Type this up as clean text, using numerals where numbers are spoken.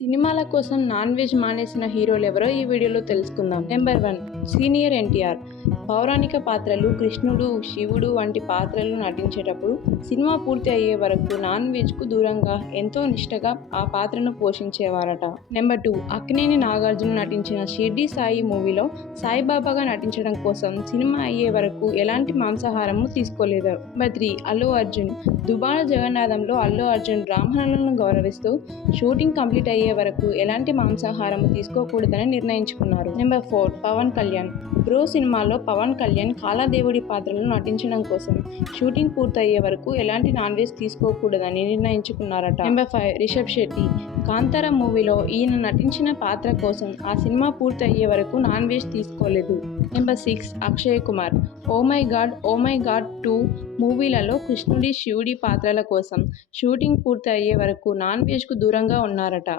సినిమాల కోసం non veg మానేసిన హీరోలెవరో ఈ వీడియోలో తెలుసుకుందాం. Number 1 senior NTR. పౌరాణిక పాత్రలు, కృష్ణుడు, శివుడు వంటి పాత్రలు నటించేటప్పుడు సినిమా పూర్తి అయ్యే వరకు నాన్ వెజ్కు దూరంగా ఎంతో నిష్టగా ఆ పాత్రను పోషించేవారట. నెంబర్ 2 అక్కినేని నాగార్జున నటించిన షిర్డీ సాయి మూవీలో సాయిబాబాగా నటించడం కోసం సినిమా అయ్యే వరకు ఎలాంటి మాంసాహారము తీసుకోలేదు. నెంబర్ 3 అల్లు అర్జున్. దుబాణ జగన్నాథంలో అల్లు అర్జున్ బ్రాహ్మణులను గౌరవిస్తూ షూటింగ్ కంప్లీట్ అయ్యే వరకు ఎలాంటి మాంసాహారం తీసుకోకూడదని నిర్ణయించుకున్నారు. నెంబర్ 4 పవన్ కళ్యాణ్. బ్రో సినిమాలో పవన్ కళ్యాణ్ కాలాదేవుడి పాత్రలో నటించడం కోసం షూటింగ్ పూర్తయ్యే వరకు ఎలాంటి నాన్ వెజ్ తీసుకోకూడదని నిర్ణయించుకున్నారట. నెంబర్ 5 రిషబ్ శెట్టి. కాంతార మూవీలో ఈయన నటించిన పాత్ర కోసం ఆ సినిమా పూర్తి అయ్యే వరకు నాన్ వెజ్ తీసుకోలేదు. Number 6 Akshay Kumar. Oh my god 2 మూవీలలో కృష్ణుడి, శివుడి పాత్రల కోసం షూటింగ్ పూర్తి అయ్యే వరకు నాన్ వెజ్కు దూరంగా ఉన్నారట.